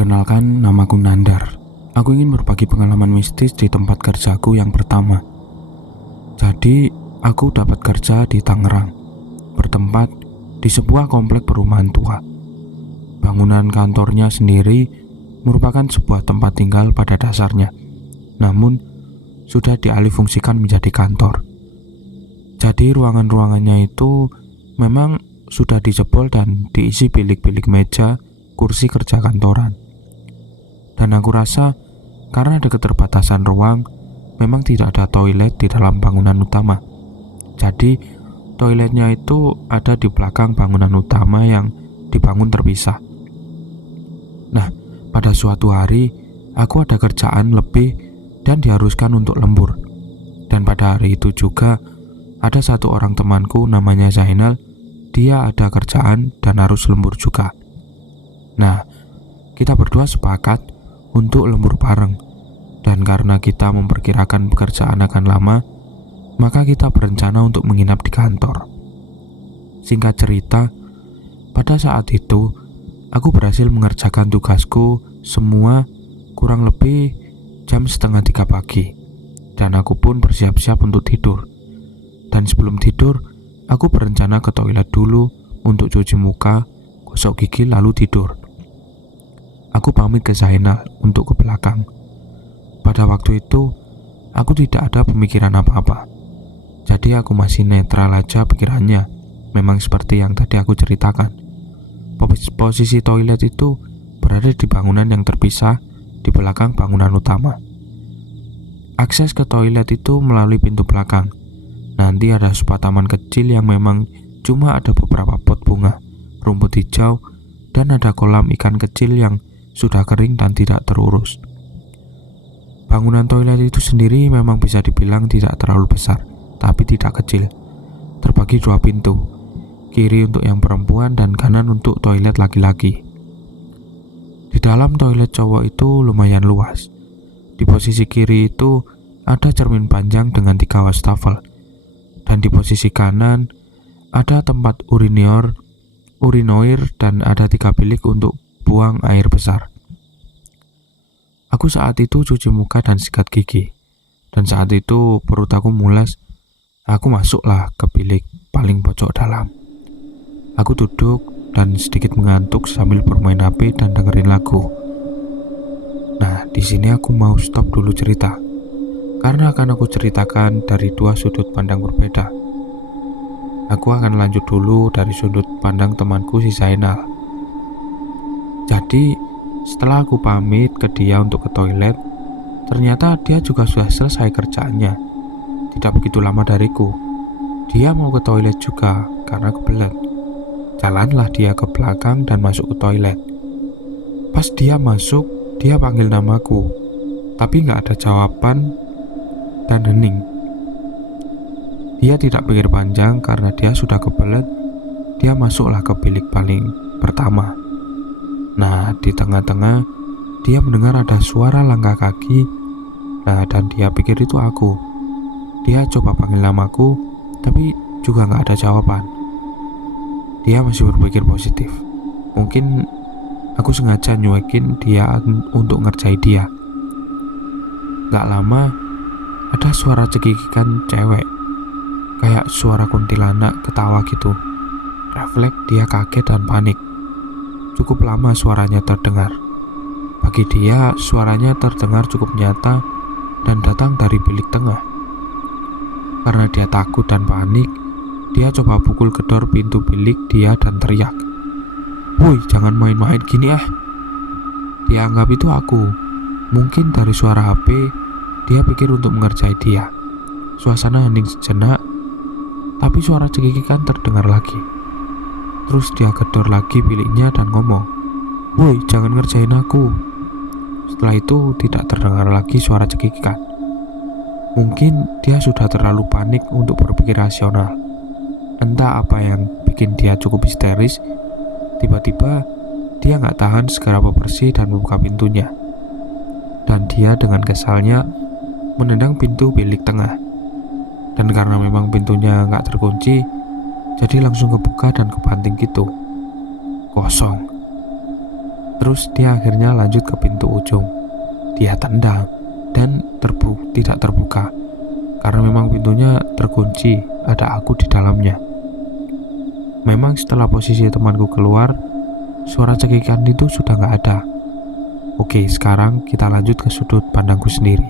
Perkenalkan, namaku Nandar. Aku ingin berbagi pengalaman mistis di tempat kerjaku yang pertama. Jadi, aku dapat kerja di Tangerang, bertempat di sebuah komplek perumahan tua. Bangunan kantornya sendiri merupakan sebuah tempat tinggal pada dasarnya, namun sudah dialihfungsikan menjadi kantor. Jadi ruangan-ruangannya itu memang sudah dijebol dan diisi bilik-bilik meja, kursi kerja kantoran. Dan aku rasa karena ada keterbatasan ruang, memang tidak ada toilet di dalam bangunan utama. Jadi toiletnya itu ada di belakang bangunan utama yang dibangun terpisah. Nah, pada suatu hari aku ada kerjaan lebih dan diharuskan untuk lembur. Dan pada hari itu juga ada satu orang temanku namanya Zainal. Dia ada kerjaan dan harus lembur juga. Nah, kita berdua sepakat untuk lembur bareng. Dan karena kita memperkirakan pekerjaan akan lama, maka kita berencana untuk menginap di kantor. Singkat cerita, pada saat itu aku berhasil mengerjakan tugasku semua kurang lebih jam 2:30 pagi. Dan aku pun bersiap-siap untuk tidur. Dan sebelum tidur, aku berencana ke toilet dulu untuk cuci muka, gosok gigi lalu tidur. Aku pamit ke Zainal untuk ke belakang. Pada waktu itu, aku tidak ada pemikiran apa-apa. Jadi aku masih netral aja pikirannya. Memang seperti yang tadi aku ceritakan. Posisi toilet itu berada di bangunan yang terpisah di belakang bangunan utama. Akses ke toilet itu melalui pintu belakang. Nanti ada sebuah taman kecil yang memang cuma ada beberapa pot bunga, rumput hijau, dan ada kolam ikan kecil yang sudah kering dan tidak terurus. Bangunan toilet itu sendiri memang bisa dibilang tidak terlalu besar, tapi tidak kecil. Terbagi 2 pintu, kiri untuk yang perempuan dan kanan untuk toilet laki-laki. Di dalam toilet cowok itu lumayan luas. Di posisi kiri itu ada cermin panjang dengan 3 wastafel. Dan di posisi kanan ada tempat urinoir dan ada 3 bilik untuk buang air besar. Aku saat itu cuci muka dan sikat gigi. Dan saat itu perut aku mules. Aku masuklah ke bilik paling pojok dalam. Aku duduk dan sedikit mengantuk sambil bermain HP dan dengerin lagu. Nah, di sini aku mau stop dulu cerita. Karena akan aku ceritakan dari 2 sudut pandang berbeda. Aku akan lanjut dulu dari sudut pandang temanku si Zainal. Jadi, setelah aku pamit ke dia untuk ke toilet, ternyata dia juga sudah selesai kerjaannya. Tidak begitu lama dariku. Dia mau ke toilet juga karena kebelet. Jalanlah dia ke belakang dan masuk ke toilet. Pas dia masuk, dia panggil namaku, tapi gak ada jawaban dan hening. Dia tidak pikir panjang karena dia sudah kebelet. Dia masuklah ke bilik paling pertama. Nah, di tengah-tengah dia mendengar ada suara langkah kaki. Nah, dan dia pikir itu aku. Dia coba panggil namaku, tapi juga gak ada jawaban. Dia masih berpikir positif. Mungkin aku sengaja nyuekin dia untuk ngerjain dia. Gak lama, ada suara cekikikan cewek, kayak suara kuntilanak ketawa gitu. Refleks dia kaget dan panik. Cukup lama suaranya terdengar. Bagi dia, suaranya terdengar cukup nyata dan datang dari bilik tengah. Karena dia takut dan panik, dia coba pukul gedor pintu bilik dia dan teriak, "Woi, jangan main-main gini ah." Dia anggap itu aku. Mungkin dari suara HP, dia pikir untuk mengerjai dia. Suasana hening sejenak, tapi suara cekikikan terdengar lagi. Terus dia gedor lagi biliknya dan ngomong, "Woi, jangan ngerjain aku." Setelah itu tidak terdengar lagi suara cekikikan. Mungkin dia sudah terlalu panik untuk berpikir rasional. Entah apa yang bikin dia cukup histeris. Tiba-tiba dia gak tahan segera bebersih dan membuka pintunya. Dan dia dengan kesalnya menendang pintu bilik tengah. Dan karena memang pintunya gak terkunci, jadi langsung kebuka dan kebanting gitu. Kosong. Terus dia akhirnya lanjut ke pintu ujung. Dia tendang dan tidak terbuka karena memang pintunya terkunci, ada aku di dalamnya. Memang setelah posisi temanku keluar, suara cekikan itu sudah gak ada. Oke, sekarang kita lanjut ke sudut pandangku sendiri.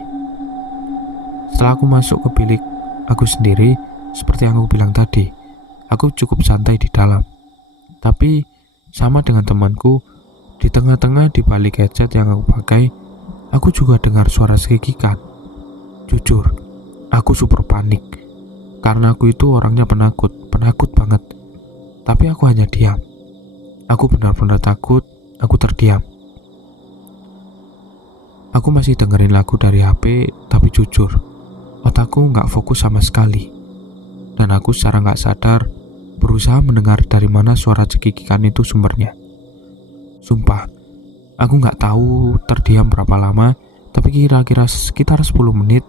Setelah aku masuk ke bilik aku sendiri, seperti yang aku bilang tadi, aku cukup santai di dalam. Tapi sama dengan temanku, di tengah-tengah di balik headset yang aku pakai, aku juga dengar suara cekikan. Jujur, aku super panik karena aku itu orangnya penakut banget. Tapi aku hanya diam. Aku benar-benar takut, aku terdiam. Aku masih dengerin lagu dari HP, tapi jujur, otakku gak fokus sama sekali. Dan aku secara gak sadar berusaha mendengar dari mana suara cekikikan itu sumbernya. Sumpah, aku gak tahu terdiam berapa lama, tapi kira-kira sekitar 10 menit.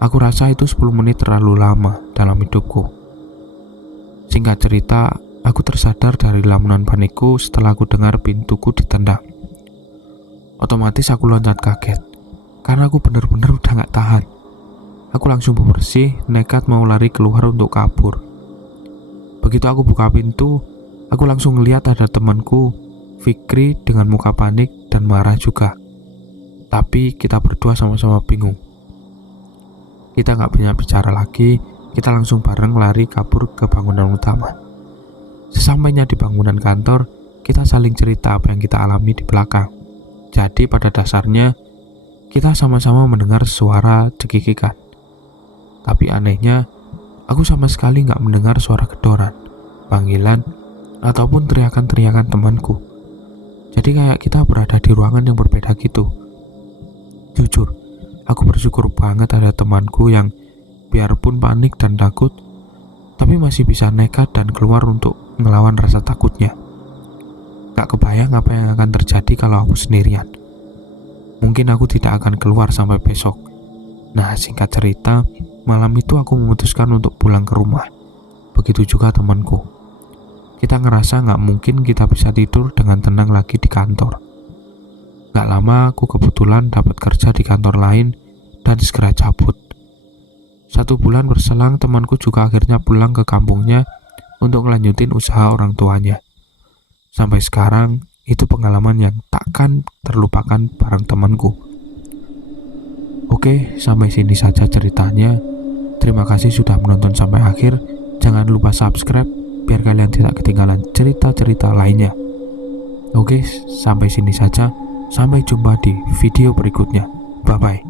Aku rasa itu 10 menit terlalu lama dalam hidupku. Singkat cerita, aku tersadar dari lamunan panikku setelah aku dengar pintuku ditendang. Otomatis aku loncat kaget, karena aku benar-benar udah gak tahan. Aku langsung bebersih, nekat mau lari keluar untuk kabur. Begitu aku buka pintu, aku langsung ngeliat ada temanku, Fikri, dengan muka panik dan marah juga. Tapi kita berdua sama-sama bingung. Kita gak banyak bicara lagi, kita langsung bareng lari kabur ke bangunan utama. Sesampainya di bangunan kantor, kita saling cerita apa yang kita alami di belakang. Jadi pada dasarnya, kita sama-sama mendengar suara cekikikan. Tapi anehnya, aku sama sekali gak mendengar suara gedoran, panggilan, ataupun teriakan-teriakan temanku. Jadi kayak kita berada di ruangan yang berbeda gitu. Jujur, aku bersyukur banget ada temanku yang biarpun panik dan takut, tapi masih bisa nekat dan keluar untuk ngelawan rasa takutnya. Gak kebayang apa yang akan terjadi kalau aku sendirian. Mungkin aku tidak akan keluar sampai besok. Nah, singkat cerita, malam itu aku memutuskan untuk pulang ke rumah. Begitu juga temanku. Kita ngerasa gak mungkin kita bisa tidur dengan tenang lagi di kantor. Gak lama aku kebetulan dapat kerja di kantor lain dan segera cabut. 1 bulan berselang, temanku juga akhirnya pulang ke kampungnya untuk melanjutin usaha orang tuanya. Sampai sekarang, itu pengalaman yang takkan terlupakan bareng temanku. Oke, sampai sini saja ceritanya. Terima kasih sudah menonton sampai akhir. Jangan lupa subscribe biar kalian tidak ketinggalan cerita-cerita lainnya. Oke, sampai sini saja. Sampai jumpa di video berikutnya. Bye-bye.